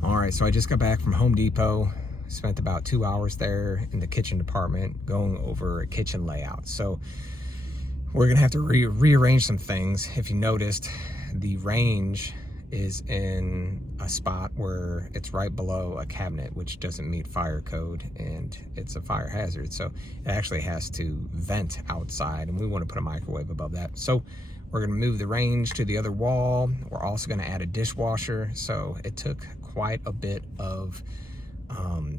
All right, so I just got back from Home Depot. Spent about 2 hours there in the kitchen department going over a kitchen layout. So we're gonna have to rearrange some things. If you noticed, the range is in a spot where it's right below a cabinet, which doesn't meet fire code, and it's a fire hazard. So it actually has to vent outside, and we want to put a microwave above that. So we're going to move the range to the other wall. We're also going to add a dishwasher. So it took quite a bit of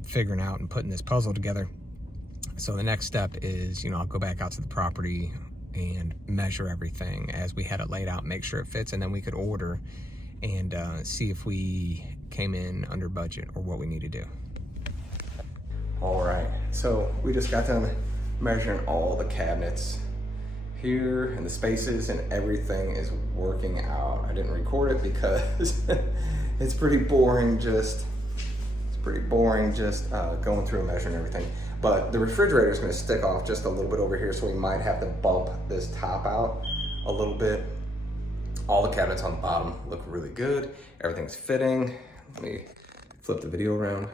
figuring out and putting this puzzle together. So the next step is, I'll go back out to the property and measure everything as we had it laid out, make sure it fits, and then we could order and see if we came in under budget or what we need to do. All right, so we just got done measuring all the cabinets here and the spaces, and everything is working out. I didn't record it because it's pretty boring just going through and measuring everything. But the refrigerator is going to stick off just a little bit over here, so we might have to bump this top out a little bit. All the cabinets on the bottom look really good. Everything's fitting. Let me flip the video around.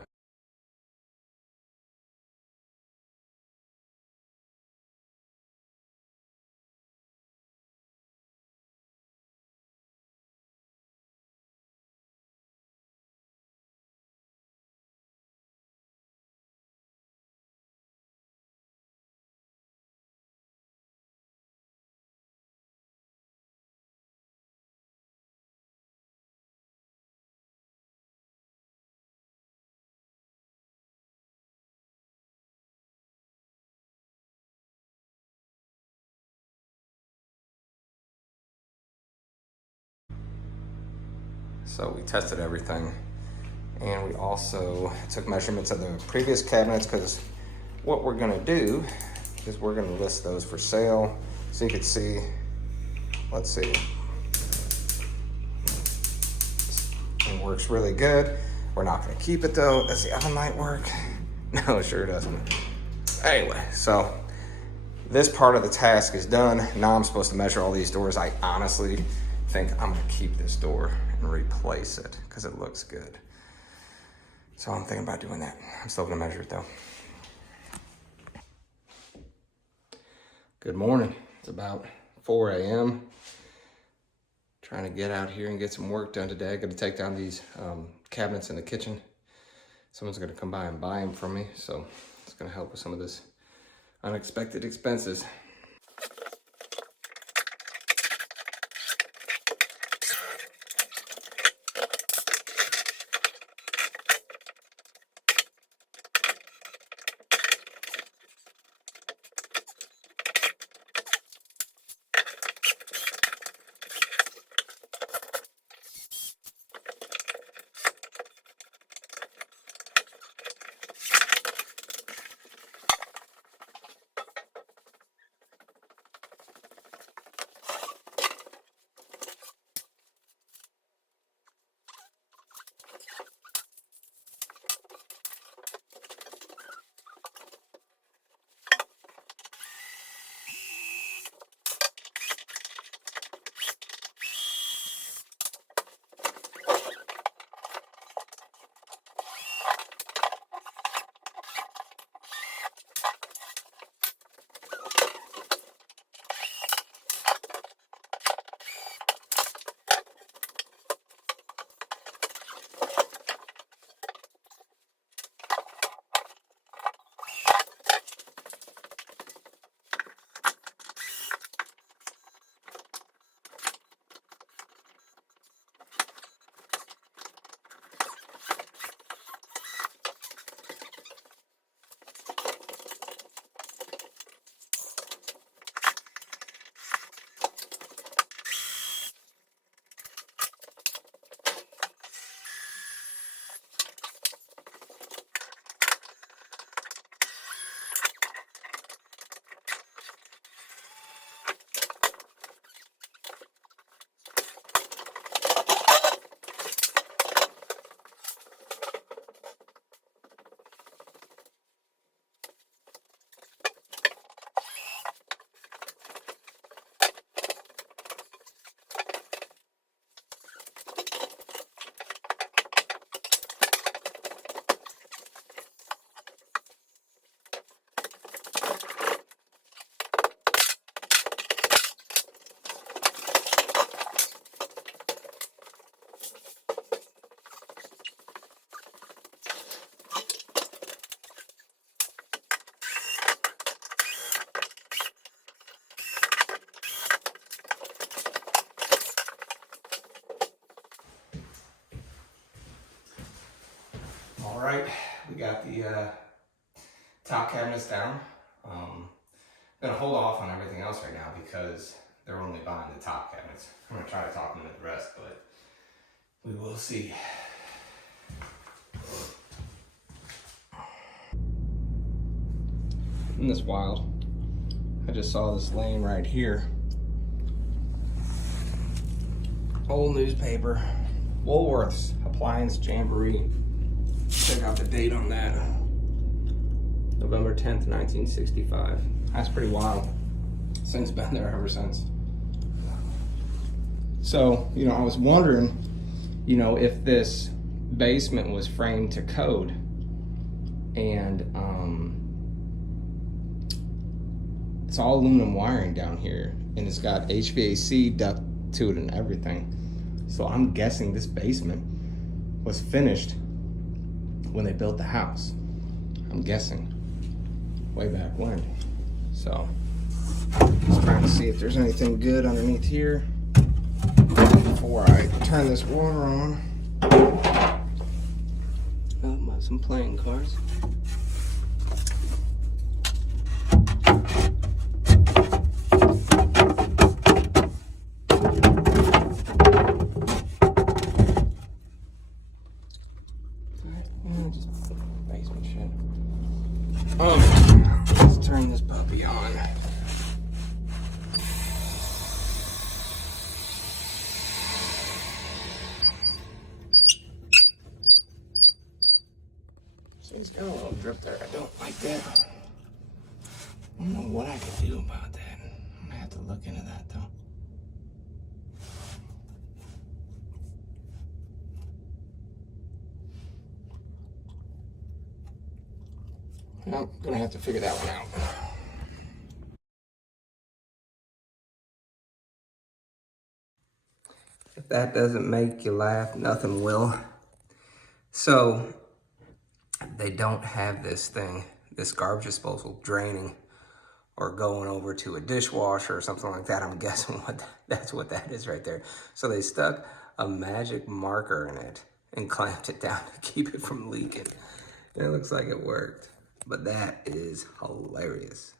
So we tested everything, and we also took measurements of the previous cabinets, because what we're gonna do is we're gonna list those for sale. So you can see, let's see. It works really good. We're not gonna keep it though. Does the oven light work? No, it sure doesn't. Anyway, so this part of the task is done. Now I'm supposed to measure all these doors. I honestly think I'm gonna keep this door and replace it because it looks good. So I'm thinking about doing that. I'm still gonna measure it though. Good morning. It's about 4 a.m. Trying to get out here and get some work done today. I got to take down these cabinets in the kitchen. Someone's gonna come by and buy them from me, so it's gonna help with some of this unexpected expenses. All right, we got the top cabinets down. I'm gonna hold off on everything else right now because they're only buying the top cabinets. I'm gonna try to talk them into the rest, but we will see. Isn't this wild? I just saw this laying right here. Old newspaper, Woolworth's Appliance Jamboree. Check out the date on that. November 10th, 1965. That's pretty wild. This thing's been there ever since. So, you know, I was wondering, you know, if this basement was framed to code, and it's all aluminum wiring down here, and it's got HVAC duct to it and everything. So I'm guessing this basement was finished when they built the house. I'm guessing way back when. So just trying to see if there's anything good underneath here before I turn this water on. Oh, some playing cards. Just basement shit. Let's turn this puppy on. So he's got a little drip there. I don't like that. I don't know what I can do about that. I'm gonna have to look into that though. Well, I'm gonna have to figure that one out. If that doesn't make you laugh, nothing will. So, they don't have this thing, this garbage disposal draining or going over to a dishwasher or something like that. I'm guessing that's what that is right there. So they stuck a magic marker in it and clamped it down to keep it from leaking. And it looks like it worked, but that is hilarious.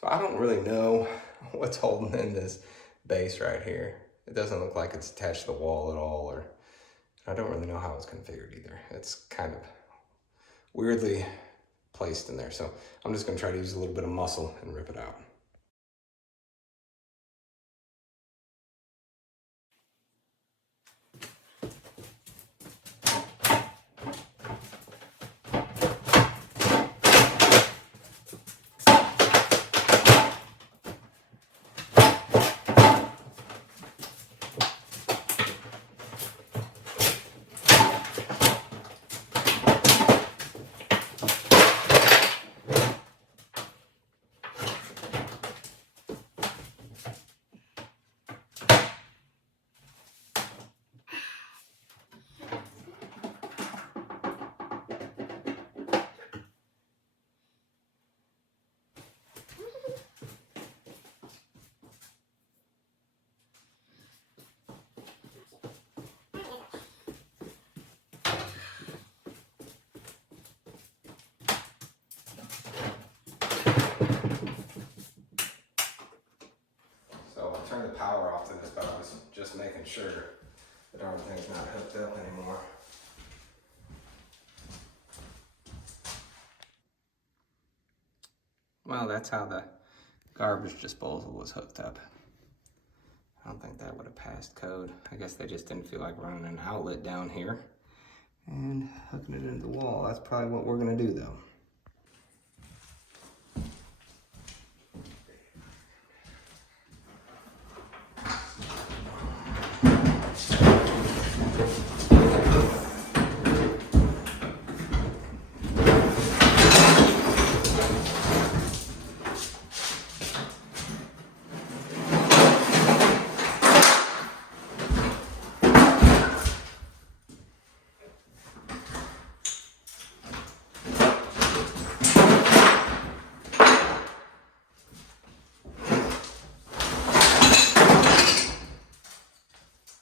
So I don't really know what's holding in this base right here. It doesn't look like it's attached to the wall at all or I don't really know how it's configured either. It's kind of weirdly placed in there. So I'm just gonna try to use a little bit of muscle and rip it out. So I turned the power off to this, but I was just making sure the darn thing's not hooked up anymore. Well, that's how the garbage disposal was hooked up. I don't think that would have passed code. I guess they just didn't feel like running an outlet down here and hooking it into the wall. That's probably what we're gonna do though.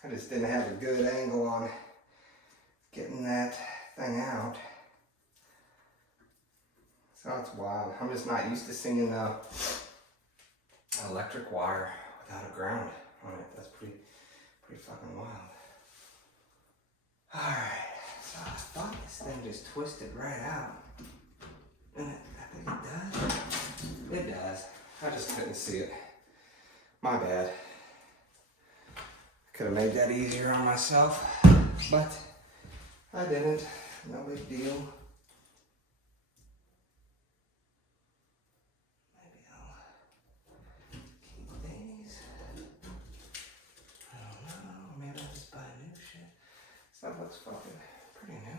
I just didn't have a good angle on getting that thing out. So it's wild. I'm just not used to seeing the electric wire without a ground on it. That's pretty fucking wild. Alright, so I thought this thing just twisted right out. And I think it does. It does. I just couldn't see it. My bad. Could have made that easier on myself, but I didn't. No big deal. Maybe I'll keep these. I don't know. Maybe I'll just buy new shit. Stuff looks fucking pretty new.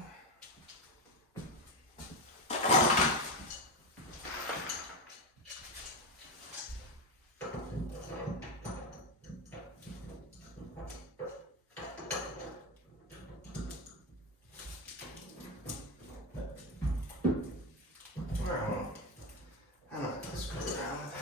I'm not gonna screw around with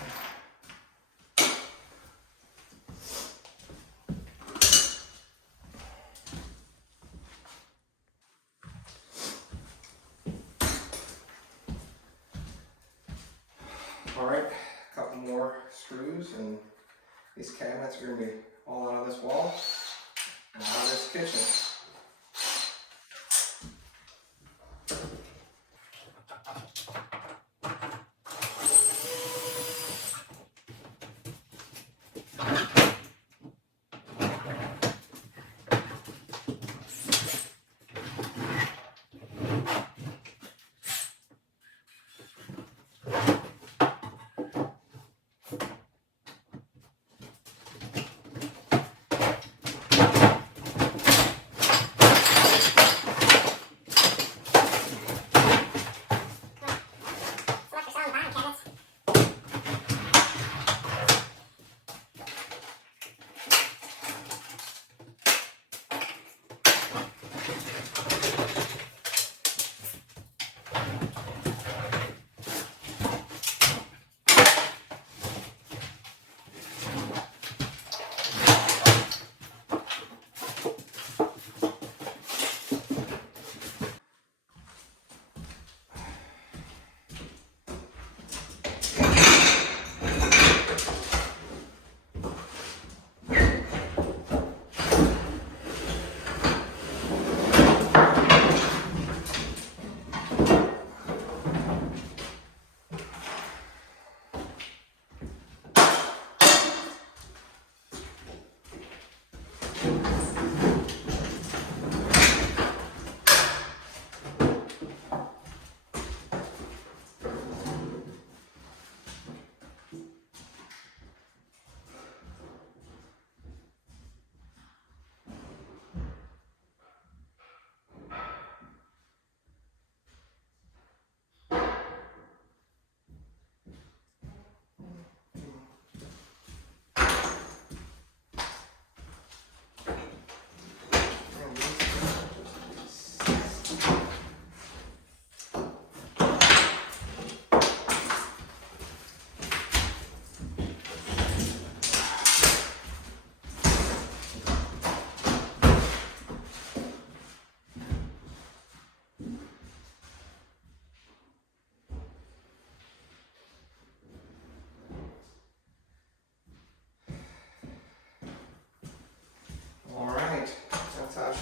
it. Alright, a couple more screws and these cabinets are gonna be all out of this wall and out of this kitchen.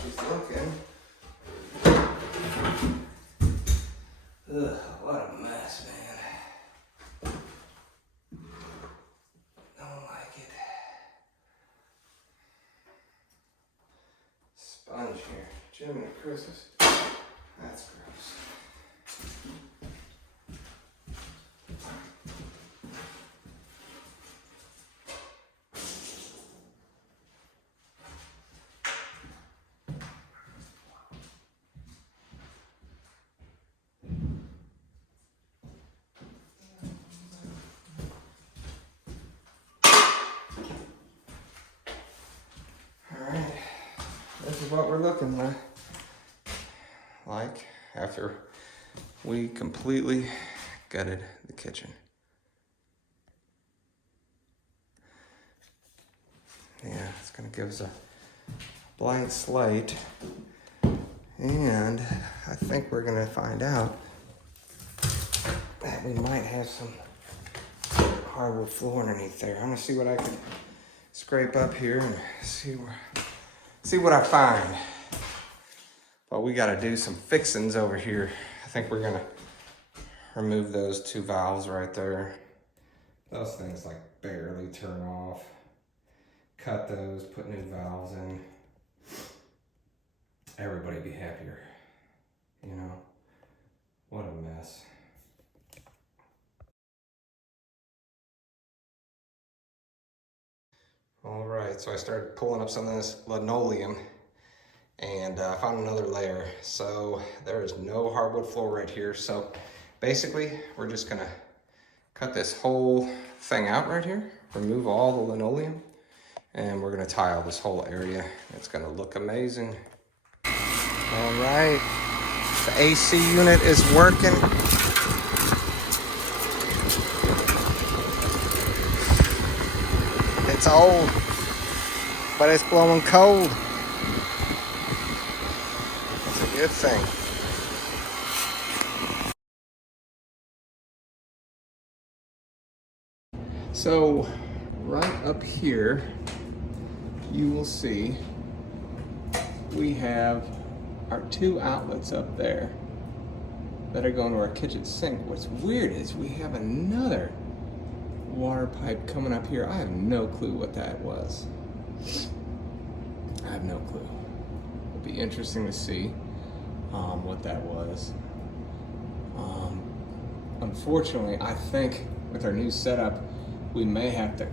she's looking. Ugh, what a mess, man. Don't like it. Sponge here. Jiminy Christmas. That's gross. Alright, this is what we're looking like after we completely gutted the kitchen. Yeah, it's gonna give us a blank slate, and I think we're gonna find out that we might have some hardwood floor underneath there. I'm gonna see what I can scrape up here and see what I find. But we gotta do some fixings over here. I think we're gonna remove those two valves right there. Those things like barely turn off. Cut those, put new valves in. Everybody be happier, you know? What a mess. All right, so I started pulling up some of this linoleum and I found another layer. So there is no hardwood floor right here. So basically, we're just gonna cut this whole thing out right here, remove all the linoleum, and we're gonna tile this whole area. It's gonna look amazing. All right, the AC unit is working. It's old, but it's blowing cold. That's a good thing. So right up here, you will see we have our two outlets up there that are going to our kitchen sink. What's weird is we have another water pipe coming up here. I have no clue what that was. I have no clue. It'll be interesting to see what that was. Unfortunately, I think with our new setup, we may have to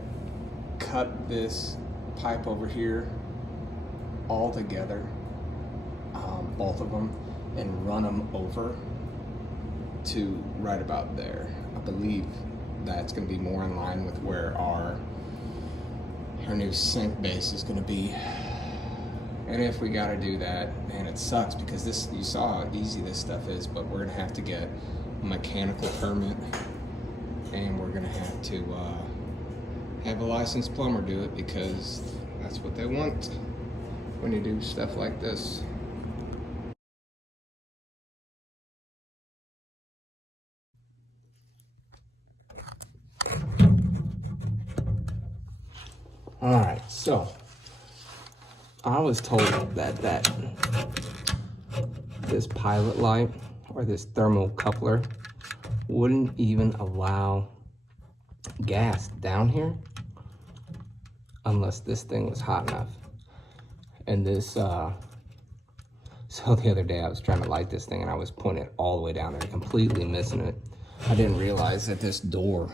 cut this pipe over here all together, both of them, and run them over to right about there. I believe that's going to be more in line with where our new sink base is going to be. And if we got to do that, man, it sucks because this, you saw how easy this stuff is, but we're going to have to get a mechanical permit, and we're going to have a licensed plumber do it because that's what they want when you do stuff like this. All right, so I was told that this pilot light or this thermocoupler wouldn't even allow gas down here unless this thing was hot enough. And this, so the other day I was trying to light this thing and I was pointing it all the way down there, completely missing it. I didn't realize that this door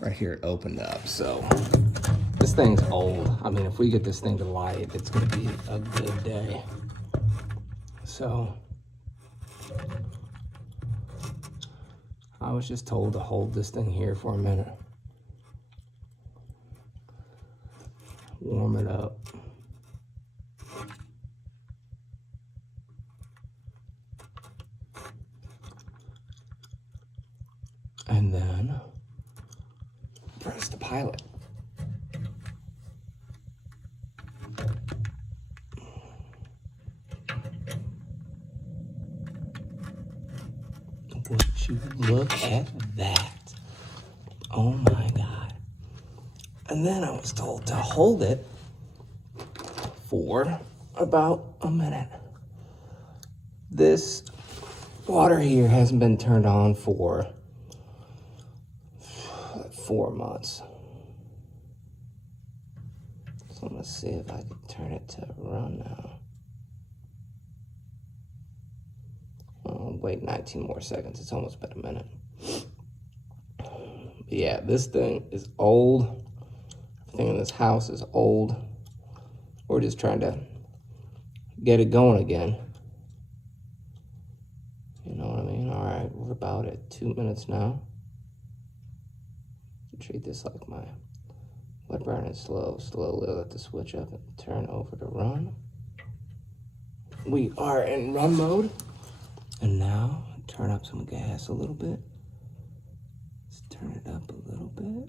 right here opened up. So this thing's old. I mean, if we get this thing to light, it's gonna be a good day. So I was just told to hold this thing here for a minute. Warm it up. And then press the pilot. Would you look at that? Oh my God. And then I was told to hold it for about a minute. This water here hasn't been turned on for 4 months. So I'm gonna see if I can turn it to run now. I'll wait 19 more seconds. It's almost been a minute. But yeah, this thing is old. Everything in this house is old. We're just trying to get it going again. You know what I mean? All right, we're about at 2 minutes now. Treat this like my wet burning slow. Slowly let the switch up and turn over to run. We are in run mode. And now, turn up some gas a little bit. Let's turn it up a little bit.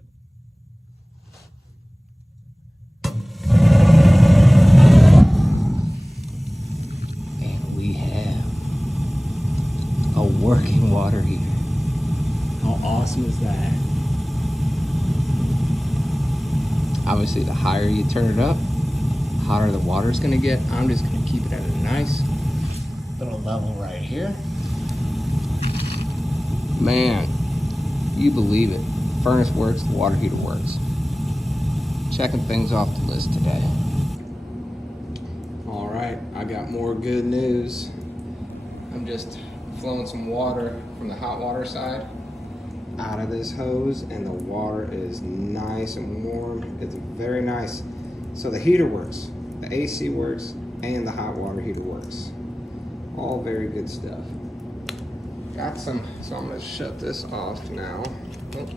And we have a working water heater. How awesome is that? Obviously, the higher you turn it up, the hotter the water's gonna get. I'm just gonna keep it at a nice little level right here. Man, you believe it. Furnace works, the water heater works. Checking things off the list today. All right, I got more good news. I'm just flowing some water from the hot water side out of this hose, and the water is nice and warm. It's very nice. So the heater works, the AC works, and the hot water heater works. All very good stuff. Got some, so I'm gonna shut this off now. Oh.